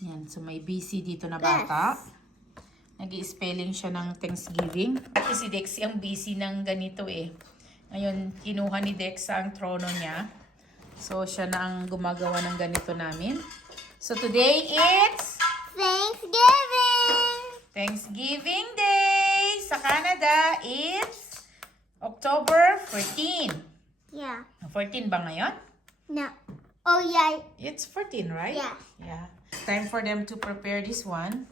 Yan, so may busy dito na bata. Nag-i-spelling siya ng Thanksgiving. At si Dexy ang busy ng ganito eh. Ngayon, kinuha ni Dexa ang trono niya. So, siya na ang gumagawa ng ganito namin. So, today it's Thanksgiving! Thanksgiving Day! Sa Canada, it's October 14. Yeah. 14 ba ngayon? No. Oh, yeah. It's 14, right? Yeah. Yeah. Time for them to prepare this one.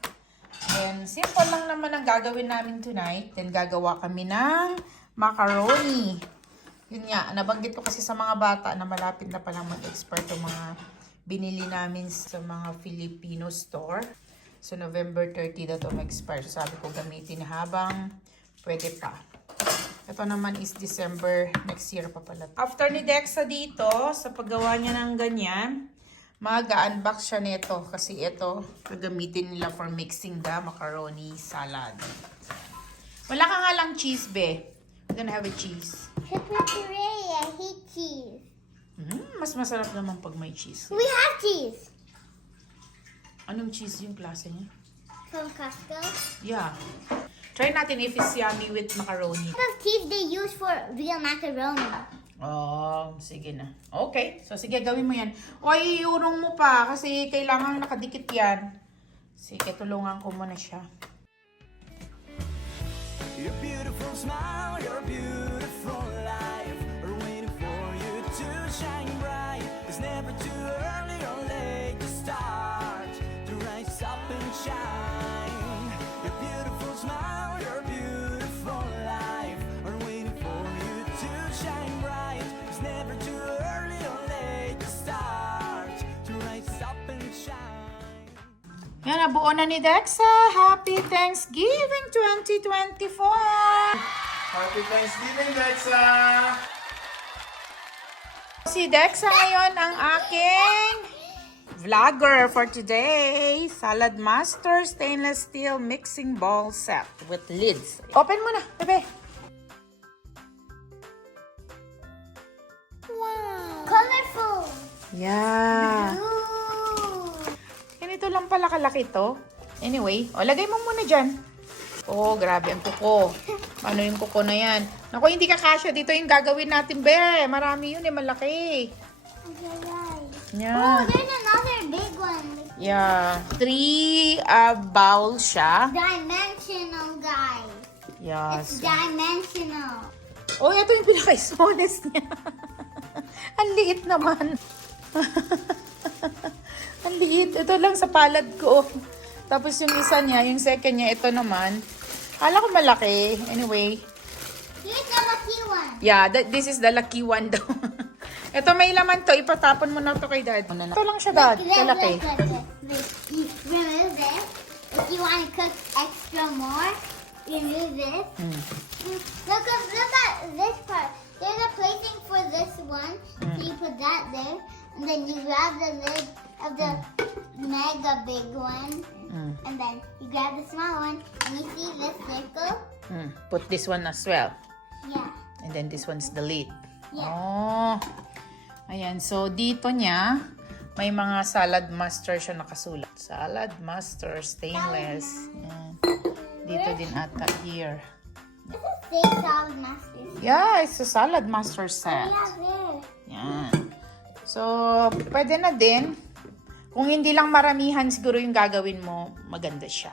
And simple lang naman ang gagawin namin tonight. Then gagawa kami ng macaroni. Yun nga, nabanggit ko kasi sa mga bata na malapit na palang mag-expire yung mga binili namin sa mga Filipino store. So November 30 na ito mag-expire. So sabi ko gamitin habang pwede pa. Ito naman is December next year pa pala. After ni Dexa dito, sa paggawa niya ng ganyan, mag-unbox siya nito kasi ito gagamitin nila for mixing the macaroni salad. Wala ka nga lang cheese, be. We're gonna have a cheese. Puree, I hate cheese. Mas masarap naman pag may cheese. We have cheese. Anong cheese yung klase niya? From Costco. Yeah. Try natin if it's yummy with macaroni. What kind of cheese they use for real macaroni? Sige na. Okay. So, sige, gawin mo yan. O, iurong mo pa kasi kailangan nakadikit yan. Sige, tulungan ko muna siya. Your beautiful smile, your beautiful life are waiting for you to shine bright. It's never too early or late to start to rise up and shine. Your beautiful smile, your beautiful life are waiting for you to shine bright. It's never too early or late to start to rise up and shine. Yan, nabuo na ni Dexa. Happy Thanksgiving 2024! Happy Thanksgiving, Dexa! Si Dexa ngayon ang aking vlogger for today. Salad Master Stainless Steel Mixing Bowl Set with lids. Open mo na, bebe. Wow. Colorful. Yeah. Ooh. Ganito lang pala kalaki to. Anyway, lagay mo muna dyan. Oh, grabe ang kuko. Ano yung kuko na yan? Naku, hindi ka kasya. Dito yung gagawin natin, be. Marami yun eh, malaki. Oh, Yeah. there's another big one. Yeah. 3 bowl siya. Dimensional, guys. Yes. It's dimensional. Oh, ito yung pinaka-smallest niya. Ang liit naman. Ang liit. Ito lang sa palad ko. Tapos yung isa niya, yung second niya, ito naman. Kala ko malaki. Anyway. Here's the lucky one. Yeah, this is the lucky one daw. Ito may laman to. Ipatapon mo na to kay dad. Ito lang siya, dad. Kalaki. You remove this. If you want to cook extra more, remove this. Look at this part. There's a plating for this one. So you put that there. And then you grab the lid of the mega big one. And then you grab the small one. And you see this circle? Put this one as well. Yeah. And then this one's the lid. Yeah. Oh. Ayan. So, dito niya, may mga Salad Master siya nakasulat. Salad Master Stainless. Ayan. Dito din ata. Here. This is Steak Salad Masters. Yeah, it's a Salad Master set. Yeah, there. Yan. So, pwede na din. Kung hindi lang maramihan, siguro yung gagawin mo, maganda siya.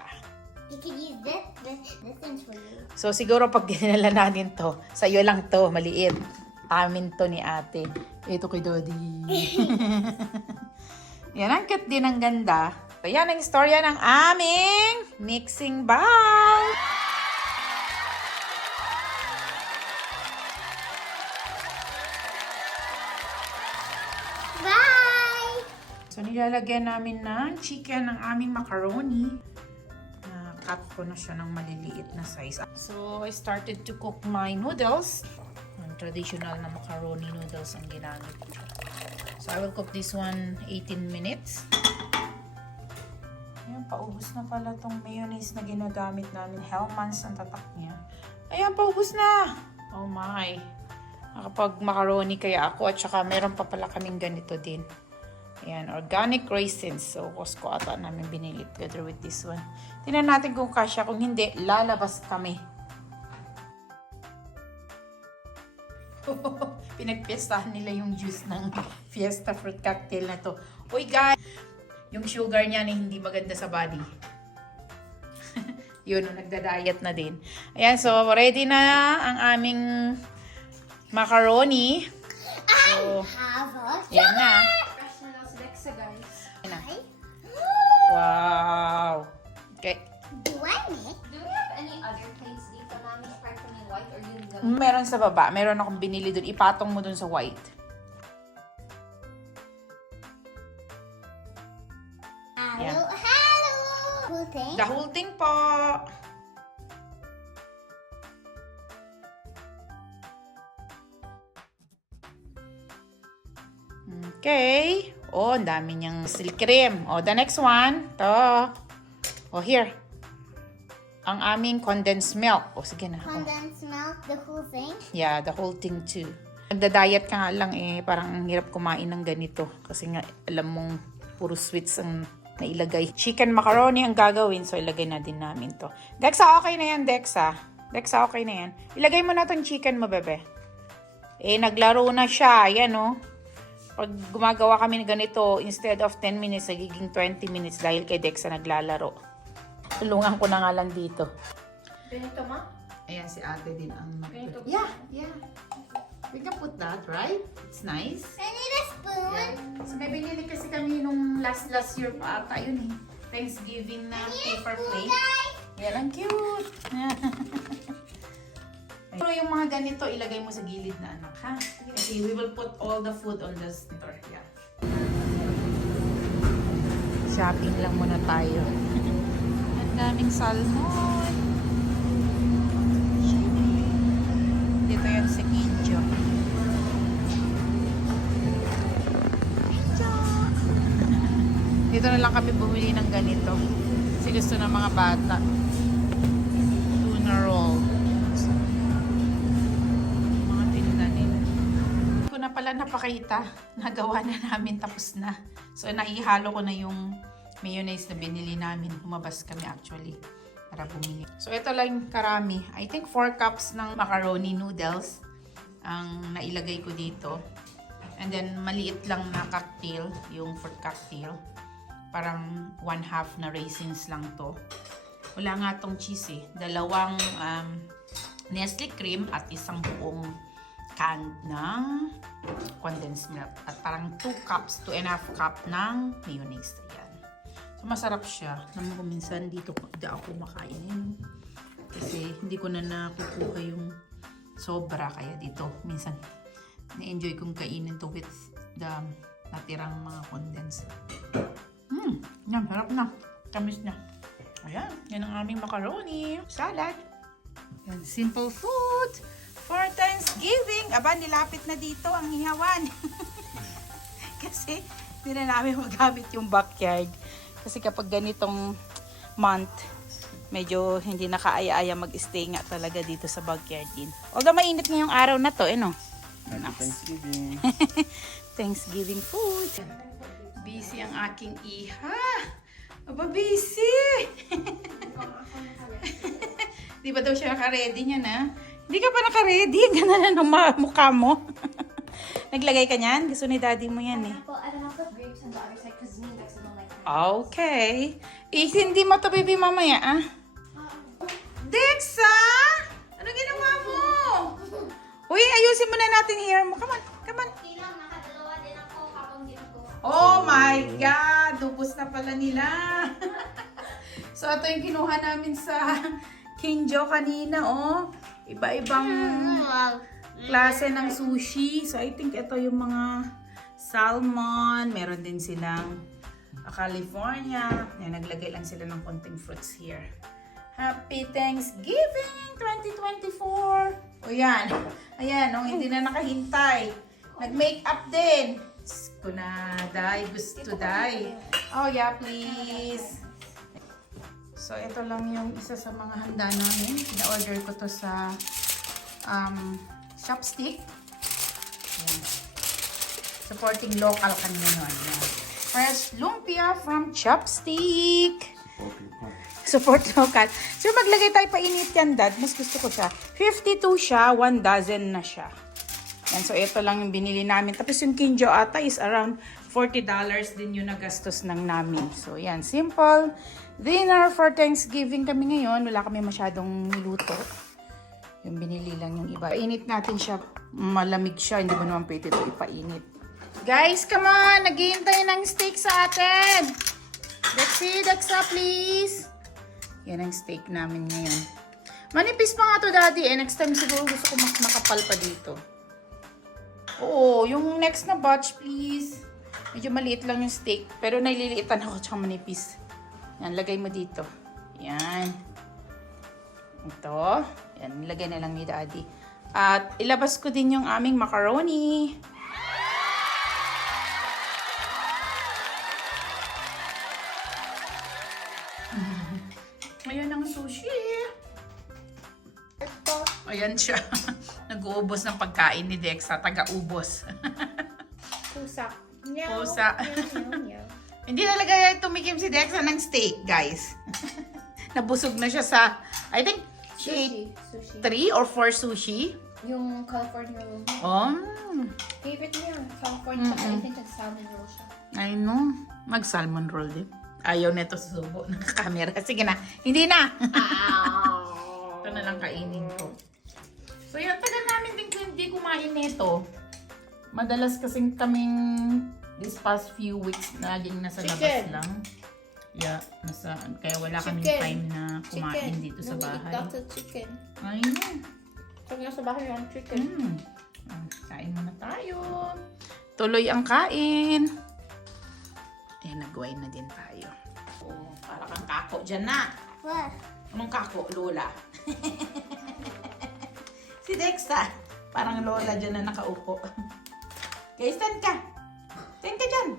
You can use this one's for you. So, siguro pag dinala natin to, sa'yo lang to, maliit. Amin to ni ate. Ito kay Daddy. Yan, ang cute din, ang ganda. So, yan ang istorya ng aming mixing bowl. Bye! So, nilalagyan namin ng chicken ng aming macaroni. Cut ko na siya ng maliliit na size. So, I started to cook my noodles. Traditional na macaroni noodles ang ginamit ko. So, I will cook this one 18 minutes. Ayan, paubos na pala tong mayonnaise na ginagamit namin. Hellmann's ang tatak niya. Ayan, paubos na! Oh my! Nakapag macaroni kaya ako at saka meron pa pala kaming ganito din. Ayan, organic raisins. So, Costco ata namin binili together with this one. Tingnan natin kung kasya. Kung hindi, lalabas kami. Pinagpiestahan nila yung juice ng Fiesta Fruit Cocktail na to. Uy guys, yung sugar niya na hindi maganda sa body. Yun, nagda-diet na din. Ayan, so ready na ang aming macaroni. So, Have a yan na. Fresh na lang si Dexa, guys. Yan na. Wow. Okay. Do I make? Do we have any other plates dito, Mami? Apart from yung white or yung Meron sa baba. Meron akong binili dun. Ipatong mo dun sa white. Hello, hello. Who think? The whole thing po. Okay. Oh, ang dami niyang silk cream. Oh, the next one. To. Oh, here. Ang aming condensed milk. Oh, sige na. Oh. Condensed milk, the whole thing. Yeah, the whole thing too. Nagda-diet ka nga lang parang ang hirap kumain ng ganito. Kasi nga, alam mong puro sweets ang nailagay. Chicken macaroni ang gagawin, so ilagay na din namin to. Dexa, okay na yan, Dexa. Dexa, okay na yan. Ilagay mo na tong chicken mo, bebe. Naglaro na siya. Yan, oh. Pag gumagawa kami ng ganito, instead of 10 minutes, nagiging 20 minutes dahil kay Dexa naglalaro. Tulungan ko na nga lang dito. Benito, Ma? Ayan, si ate din ang Ganito. Yeah. We can put that, right? It's nice. I need a spoon. So, may binili kasi kami nung last year pa ata yun eh. Thanksgiving na paper plate. Guys, Yan, ang cute. Pero yung mga ganito, ilagay mo sa gilid na anak, ha? Kasi we will put all the food on the center. Yeah. Shopping lang muna tayo. Ang daming salmon. Dito yan sa Kinjo. Dito na lang kami bumili ng ganito. Kasi gusto ng mga bata. Tuna roll. Mga tinda nila. Hindi ko na pala napakita. Nagawa na namin, tapos na. So, naihalo ko na yung mayonnaise na binili namin. Humabas kami actually para bumili. So, ito lang karami. I think 4 cups ng macaroni noodles ang nailagay ko dito. And then, maliit lang na cocktail, yung fruit cocktail. Parang 1/2 na raisins lang to. Wala nga tong cheese eh. 2 Nestle cream at isang buong can ng condensed milk. At parang 2 cups, 2.5 cup ng mayonnaise. Ayan. So, masarap siya. Naman ko minsan dito hindi ako makainin. Kasi hindi ko na nakukuha yung sobra. Kaya dito, minsan na-enjoy kong kainin to with the natirang mga condensed. Yan, harap na. Tamis na. Ayan, yan ang aming macaroni. Salad. Yan, simple food for Thanksgiving. Aba, nilapit na dito ang hihawan. Kasi, hindi na namin magamit yung backyard. Kasi kapag ganitong month, medyo hindi nakaaya-aya mag-stay nga talaga dito sa backyard din. Although mainit ngayong araw na to, no? Happy Thanksgiving. Thanksgiving food. Busy ang aking iha. Aba, busy! Di ba daw siya naka-ready niya na? Hindi ka pa naka-ready. Ang ganda na ng mukha mo. Naglagay ka niyan? Gusto ni daddy mo yan eh. I don't know, put grapes on the other side because me and Dexa don't like grapes. Okay. Hindi mo to, baby, mamaya, ah. Dexa! Ano ginawa mo? Uy, ayusin mo na natin hair mo. Come on, come on. Tinang nakadalawa din ako habang ginagawa. Oh my God! Ubus na pala nila. So, ito yung kinuha namin sa Kinjo kanina, oh. Iba-ibang klase ng sushi. So, I think ito yung mga salmon. Meron din silang California. Yan, naglagay lang sila ng konting fruits here. Happy Thanksgiving 2024! O yan. Ayan, oh, hindi na nakahintay. Nag-makeup din. Gusto die. Oh yeah, please. So, ito lang yung isa sa mga handa namin. Na-order ko to sa Shopstick. Ayan. Supporting local kanina yun. Ayan. fresh lumpia from Chopstick. Support local. So, maglagay tayo painit yan, Dad. Mas gusto ko siya. 52 siya, 1 dozen na siya. Yan, so ito lang yung binili namin. Tapos yung kinjo ata is around $40 din yung nagastos ng namin. So, yan. Simple dinner for Thanksgiving kami ngayon. Wala kami masyadong niluto. Yung binili lang yung iba. Painit natin siya. Malamig siya. Hindi ba naman pwede ito ipainit. Guys, come on! Naghihintay ng steak sa atin! Dexy, Dexa, please! Yan ang steak namin ngayon. Manipis pa nga to, Daddy. Next time siguro gusto ko mas makapal pa dito. Oo, yung next na batch, please. Medyo maliit lang yung steak. Pero naililiitan ako tsaka manipis. Yan, lagay mo dito. Yan. Ito. Yan, nilagay na lang ni Daddy. At ilabas ko din yung aming macaroni. Ayan ang sushi. Ayan siya. Nag-uubos ng pagkain ni Dexa. Taga-ubos. Pusa. Pusa. Hindi talaga tumikim si Dexa ng steak, guys. Nabusog na siya sa, I think, she Sushi. 3 or 4 sushi. Yung California roll. Oh. Favorite niya yung California. Saka I think salmon roll siya. I know. Mag-salmon roll din. Ayaw neto susubo ng camera. Sige na. Hindi na. Ito na lang kainin ko. So yun, tagal namin din hindi kumain nito. Madalas kasing kaming this past few weeks naging nasa labas Chicken. lang. Yeah, kaya wala kaming Chicken. time na kumain dito sa bahay. Lots of chicken. Ay, no. Pag nasa bahay yung chicken. Kain muna tayo. Tuloy ang kain. Ayan, nag-wine na din tayo. Oh, para kang kako dyan na. What? Anong kako, Lola? Si Dexa. Parang Lola dyan na nakaupo. Okay, stand ka. Stand ka dyan.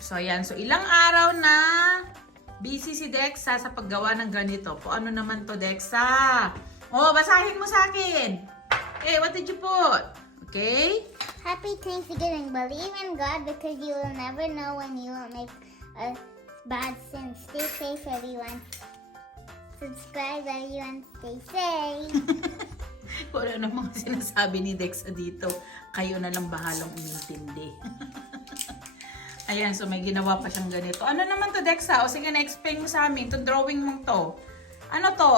So, ayan. So, ilang araw na busy si Dexa sa paggawa ng ganito. Po, ano naman to, Dexa? Oh, basahin mo sa akin. Okay, what did you put? Okay? Happy Thanksgiving. Believe in God because you will never know when you will make a bad sin. Stay safe, everyone. Subscribe, everyone. Stay safe. Kung ano namang sinasabi ni Dexa dito, kayo na lang bahalang umintindi. Ayan, so may ginawa pa siyang ganito. Ano naman to, Dexa? O sige, na-explain mo sa amin. Itong drawing mong to. Ano to?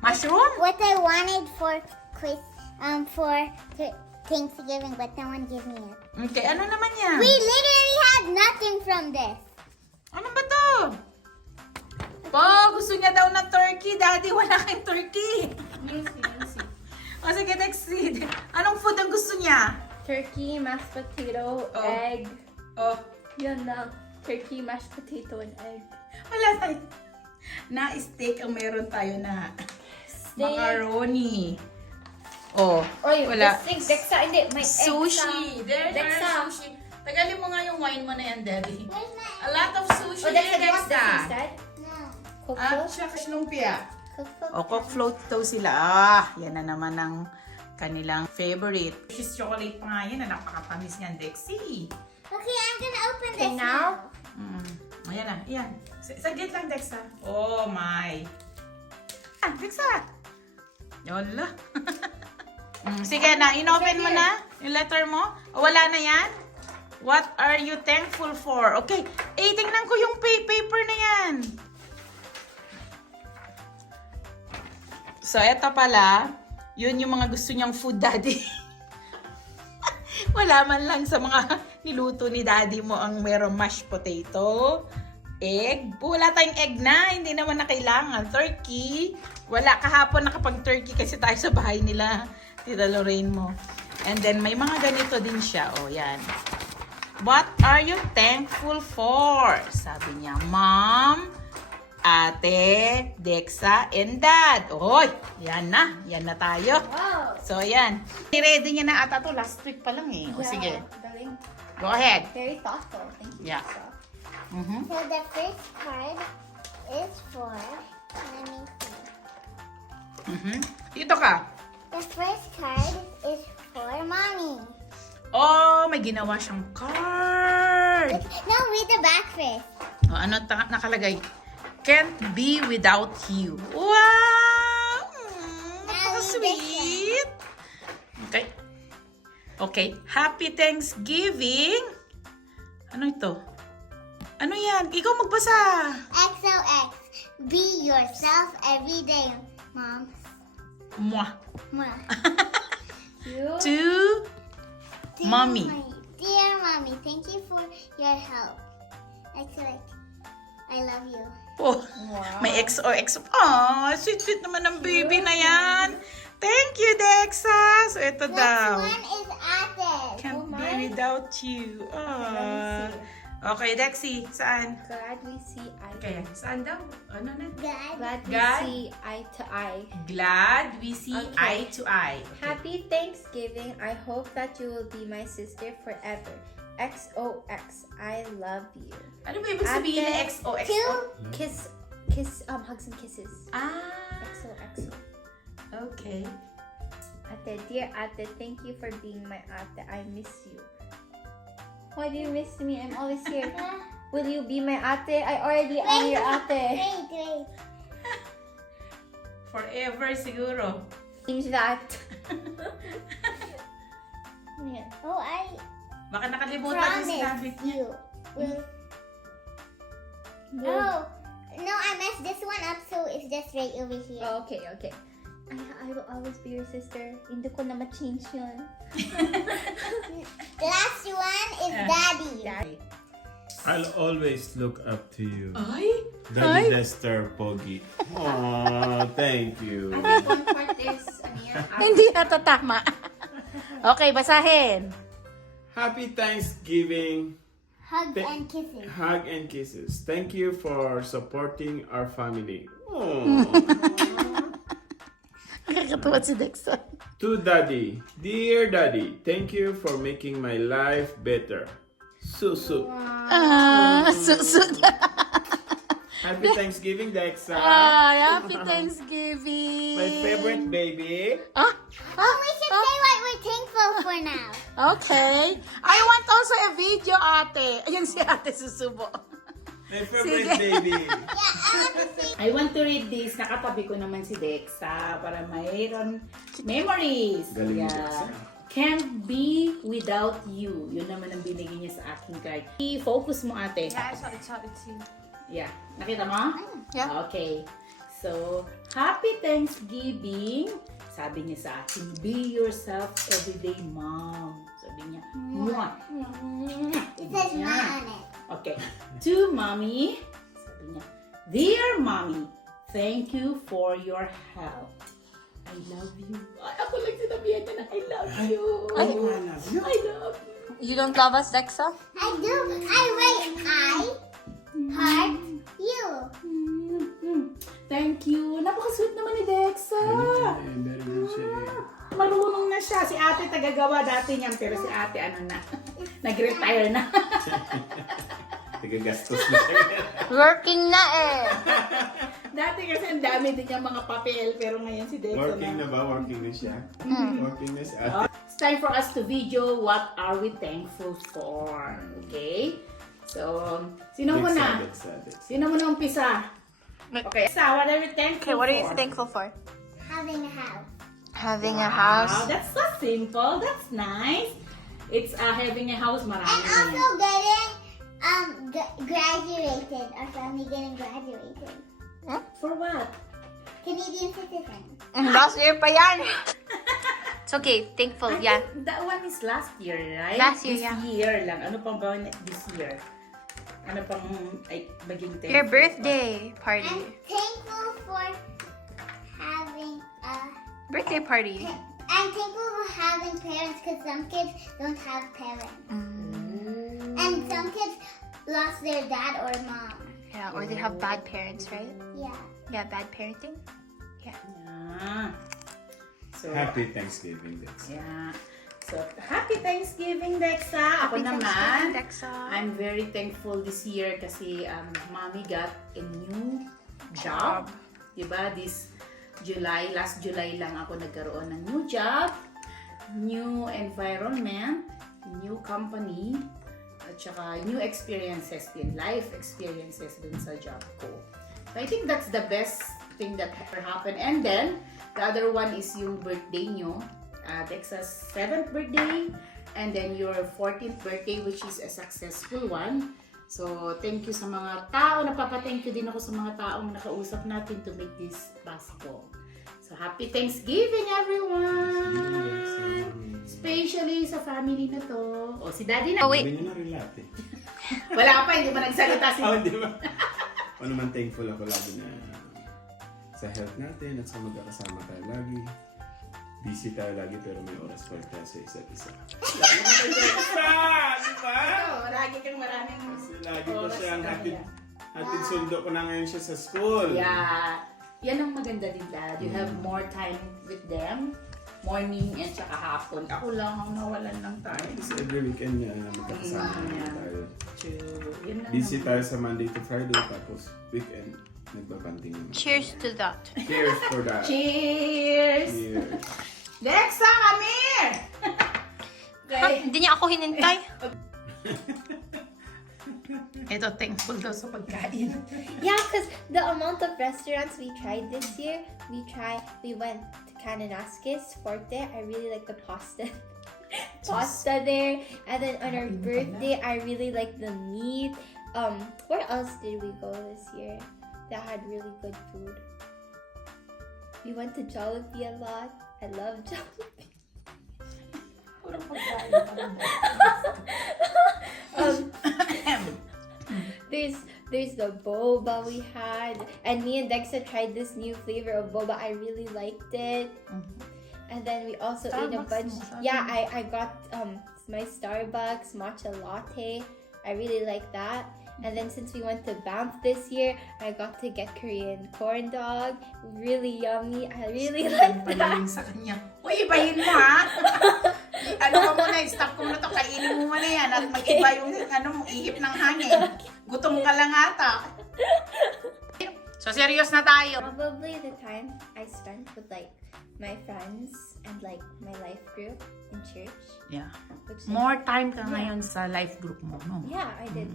Mushroom? What I wanted for Thanksgiving, but no one gave me it. Okay, ano naman yan? We literally had nothing from this. Ano ba to? Po, gusto niya daw ng turkey. Daddy, wala kang turkey. Easy. O sige, Dexy. Anong food ang gusto niya? Turkey, mashed potato, Oh. egg. Oh, Yun lang. Turkey, mashed potato, and egg. wala tayo. Na steak ang meron tayo na. Steak. Macaroni. Oh, Oy, wala. this thing, Dexa, hindi. May Sushi. egg There's Dexa. our sushi. Tagalin mo nga yung wine mo na yan, Daddy. Where's my A lot of sushi Oh, Dexa, here, do you want this Dexa. instead? no? Coke Ah, float? siya lumpia. Cook. O, coke float daw sila. Ah, yan na naman ang kanilang favorite. She's chocolate pa nga yan. Napakatamis niyan, Dexy. Okay, I'm gonna open Okay, this now? Ayan na, ayan. Saglit lang, Dexa. Oh, my. Ah, Dexa. Yola. Sige na, inopen mo na yung letter mo. O, wala na yan? What are you thankful for? Okay, tingnan ko yung paper na yan. So, eto pala, yun yung mga gusto niyang food, Daddy. Wala man lang sa mga niluto ni Daddy mo ang merong mashed potato, egg. Wala tayong egg na, hindi naman na kailangan. Turkey. Wala, kahapon nakapag-turkey kasi tayo sa bahay nila, Tita Lorraine mo. And then, may mga ganito din siya. O, yan. What are you thankful for? Sabi niya, Mom, Ate, Dexa, and Dad. Oy, yan na tayo. Wow. So, ayan. Ready niya na ata to. Last week pa lang eh. O, sige. Galing. Go ahead. Very thoughtful. Thank you. Yeah. Dexa. So the first card is for. Let me see. Dito ka. The first card is for mommy. Oh, may ginawa siyang card. No, read the back first. Oh, ano nakalagay? Can't be without you. Wow! Napaka-sweet. Okay. Okay. Happy Thanksgiving. Ano ito? Ano yan? Ikaw magbasa. XOX. Be yourself every day, Mom. Mwah. Mwah. To Mommy. Dear Mommy, thank you for your help. XOX. I love you. Oh, may XOXO. Oh, sweet naman ng baby na yan. Thank you, Dexa. So, ito daw. Next one is Ate. Can't be without you. Oh. Okay, Dexy, saan? Glad we see eye. Kaya, saan daw? Ano na? God. Glad we God. see eye to eye. Glad we see Okay. eye to eye. Okay. Happy Thanksgiving. I hope that you will be my sister forever. XOX. I love you. Ano ba ibig sabihin ng Ate. XOXO? Kiss, hugs and kisses. Ah, XOXO. okay. Ate, dear Ate, thank you for being my Ate. I miss you. Why do you miss me? I'm always here. Will you be my Ate? I already am your Ate. Wait. Forever siguro. Change that. Yan. Oh, I Baka nakalimutan yung sinabi promise niya. you. Will. Oh, no, I messed this one up, so it's just right over here. Oh, okay. I will always be your sister. Hindi ko na ma-change yun. The last one is Daddy. I'll always look up to you. Ay? Daddy Dexter Pogi. Aww, thank you. One part is, ano yan? Hindi yata tama. Okay, basahin. Happy Thanksgiving. Hugs and kisses. Hug and kisses. Thank you for supporting our family. Aww. Nakakatawa si Dexa. To Daddy. Dear Daddy, thank you for making my life better. Susu. Susud. Happy Thanksgiving, Dexa. Happy Thanksgiving. My favorite baby. Ah? Oh, we should say what we're thankful for now. Okay. I want also a video, ate. Ayan si ate susubo. My favorite baby. Yeah, I want to say. I want to read this. Nakatabi ko naman si Dexa para mayroon memories. Galing ni Dexa. Can't be without you. Yun naman ang binigay niya sa aking card. I-focus mo, ate. Yeah, I saw it too. Yeah. Nakita mo? Yeah. Okay. So, happy Thanksgiving. Sabi niya sa akin, be yourself everyday, mom. Sabi niya, mwah. It says my on it. Okay. To mommy. Sabi niya, dear mommy, thank you for your help. I love you. Ay, ako lang sinabihan niya na I love you. I love you. I love you. You don't love us, Dexa? I do. I wait. Heart you. Thank you. Napaka-sweet naman ni Dexa. Very good siya. Marunong na siya. Si ate tagagawa dati niyan. Pero si ate ano na. Nag-retire na. Tigagastos na siya. Working na eh. Dati kasi ang dami din niyang mga papel. Pero ngayon si Dexa Working na ba? Working na siya? Working na siya. It's time for us to video what are we thankful for. Okay? So, sino muna? Dexa. Sino muna umpisa? Okay. Sa, what are we thankful for? thankful for? Having a house. Having a Wow, house. that's so simple. That's nice. It's having a house. And Marami na also yan. getting graduated. Our family getting graduated. For what? Canadian citizen. Last year pa yan. It's okay. Thankful, I yeah. think that one is last year, right? Last year, this yeah. year lang. Ano pang ba this year? Ano pang ay, maging thankful? Your birthday I'm party. thankful for having a. Birthday party. I'm thankful for having parents because some kids don't have parents. And some kids lost their dad or mom. Yeah, or they have bad parents, right? Yeah. Yeah, bad parenting. Yeah. Yeah. So, Happy Thanksgiving, Dexa. Yeah. So, happy Thanksgiving, Dexa. Ako Happy naman. Thanksgiving, Dexa. I'm very thankful this year kasi mommy got a new job. Diba? This July, last July lang ako nagkaroon ng new job, new environment, new company, at saka new experiences din, life experiences dun sa job ko. So I think that's the best thing that ever happened. And then, the other one is yung birthday nyo. Texas 7th birthday, and then your 14th birthday, which is a successful one. So, thank you sa mga tao. Napapa-thank you din ako sa mga taong nakausap natin to make this possible. So, happy Thanksgiving, everyone! Especially sa family na to. O, si Daddy na. Sabi niyo na rin lahat eh. Wala pa, hindi ba nagsalita si... Oh, di ba? O naman, thankful ako lagi na sa health natin at sa magkakasama tayo lagi. Busy tayo lagi pero may oras pa tayo sa isa't isa. Lagi mo tayo sa isa! Di ba? Lagi kang maraming Kasi lagi ko oras siyang sa hatid. kanila. Hatid sundo ko na ngayon siya sa school. Yeah. Yan ang maganda din, Dad. You have more time with them. Morning and saka hapon. Ako lang ang nawalan ng time. Kasi every weekend magkakasama Yeah. tayo. True. Yun lang Busy naman. tayo sa Monday to Friday tapos weekend nagbabanding naman. Cheers to that. Cheers for that. Cheers! Cheers. Dexa, come here! Okay. Hindi niya ako hinintay. Ito, thankful daw sa pagkain. Yeah, because the amount of restaurants we tried this year, we went to Kananaskis, Forte. I really like the pasta. Pasta there. And then on our birthday, I really like the meat. Where else did we go this year that had really good food? We went to Jollibee a lot. I love Jollibee. Puro pagkain. There's the boba we had, and me and Dexa tried this new flavor of boba. I really liked it. And then we also ate a Starbucks bunch. mo, sabi Yeah, mo. I got my Starbucks matcha latte. I really like that. And then since we went to Banff this year, I got to get Korean corn dog. Really yummy. I really like that. Palalim sa kanya. Uy, ibahin mo ha! Ano ka muna, stop ko muna to, kainin mo muna yan at mag-iba yung ihip ng hangin. Gutom ka lang ata. So, serious na tayo. Probably the time I spent with like my friends and like my life group in church. Yeah. Which More time ka ngayon sa life group mo, no? Yeah, I did.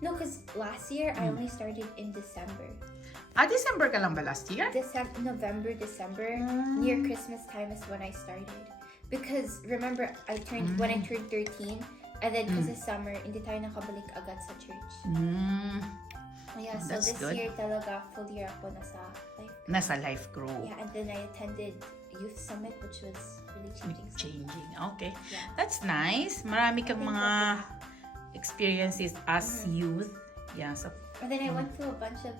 No, because last year I only started in December. December ka lang ba last year? November, December, near Christmas time is when I started. Because remember, when I turned 13, and then because it's summer, hindi tayo nakabalik agad sa church. Yeah, so That's this good. year talaga full year ako nasa life. Nasa life group. Yeah, and then I attended Youth Summit, which was really changing. Changing. Okay. Yeah. That's nice. Marami kang mga experiences as youth. Yeah. So, And then I went to a bunch of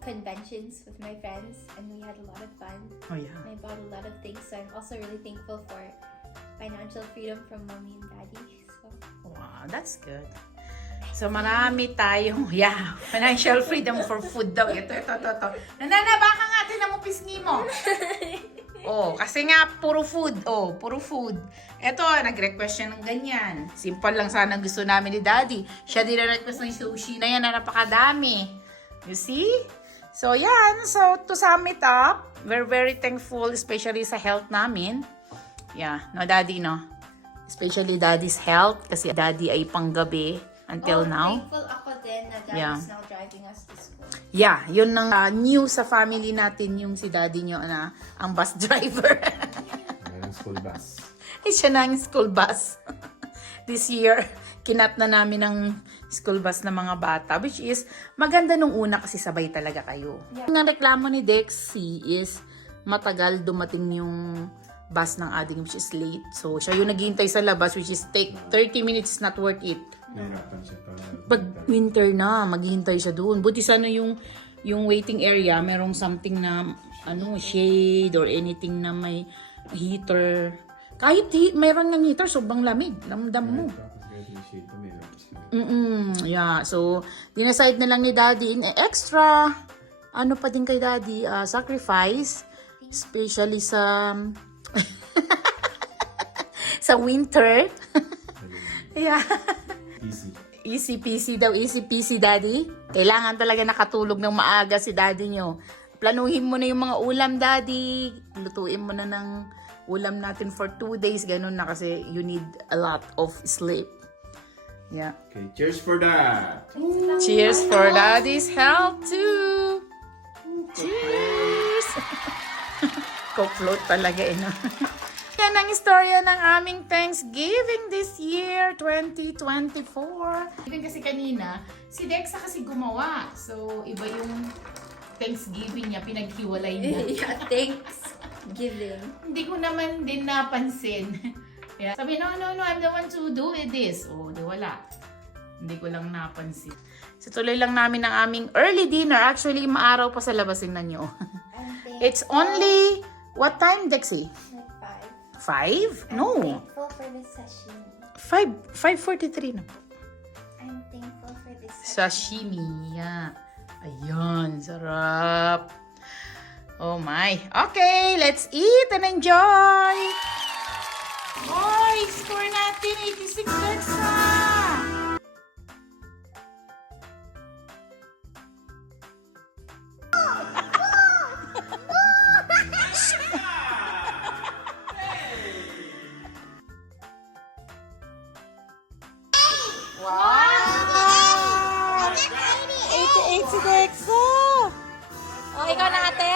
conventions with my friends, and we had a lot of fun. oh yeah. And I bought a lot of things, so I'm also really thankful for financial freedom from mommy and daddy. So Wow, that's good. So, marami tayong, financial freedom for food daw. Ito. Nanana, baka nga din mo pisngi mo. Oh, kasi nga, puro food. Oh, puro food. Ito, nag-request siya ng ganyan. Simple lang sana gusto namin ni Daddy. Siya din na-request ng sushi na yan na napakadami. You see? So, yan. So, to sum it up, we're very thankful, especially sa health namin. Yeah, no, Daddy, no? Especially Daddy's health, kasi Daddy ay panggabi until now. thankful ako din na daddy's Yeah. now driving us to school. Yeah, yun ang new sa family natin, yung si Daddy nyo na ang bus driver. Mayroong school bus. Siya na ang school bus. This year, kinat na namin ng school bus ng mga bata, which is maganda nung una kasi sabay talaga kayo. Yeah. Ang reklamo ni Dexy is matagal dumating yung bus ng adik, which is late. So, siya yung naghihintay sa labas, which is take 30 minutes, not worth it. Nahirapan siya Pag winter na, maghihintay siya doon. Buti sana yung waiting area, merong something na shade or anything na may heater. Kahit mayroon ng heater, sobrang lamig. Lamdam mo. Yeah. So, dinaside na lang ni Daddy extra, pa din kay Daddy, sacrifice, especially sa sa winter. Yeah. Easy. Easy peasy daw, easy peasy, Daddy. Kailangan talaga nakatulog ng maaga si Daddy nyo. Planuhin mo na yung mga ulam, Daddy. Lutuin mo na ng ulam natin for 2 days. Ganun na kasi you need a lot of sleep. Yeah. Okay, cheers for that! Cheers for Daddy's health too! Cheers! Coke float talaga no? Yan ang istorya ng aming Thanksgiving this year, 2024. Even kasi kanina, si Dexa kasi gumawa. So, iba yung Thanksgiving niya, pinaghiwalay niya. Yeah, Thanksgiving. Hindi ko naman din napansin. Kaya sabi, no, I'm the one to do this. Oh, di wala. Hindi ko lang napansin. So, tuloy lang namin ang aming early dinner. Actually, maaraw pa sa labasin na nyo. It's only, what time, Dexy? Like 5? 5. No. I'm thankful for the sashimi. 5:43 na po. I'm thankful for this Sashimi. Yeah. Ayan, sarap. Oh my. Okay, let's eat and enjoy. Oy, score natin 86 Dexa. Wow! 88 si Dexa. Oh, ikaw na ate.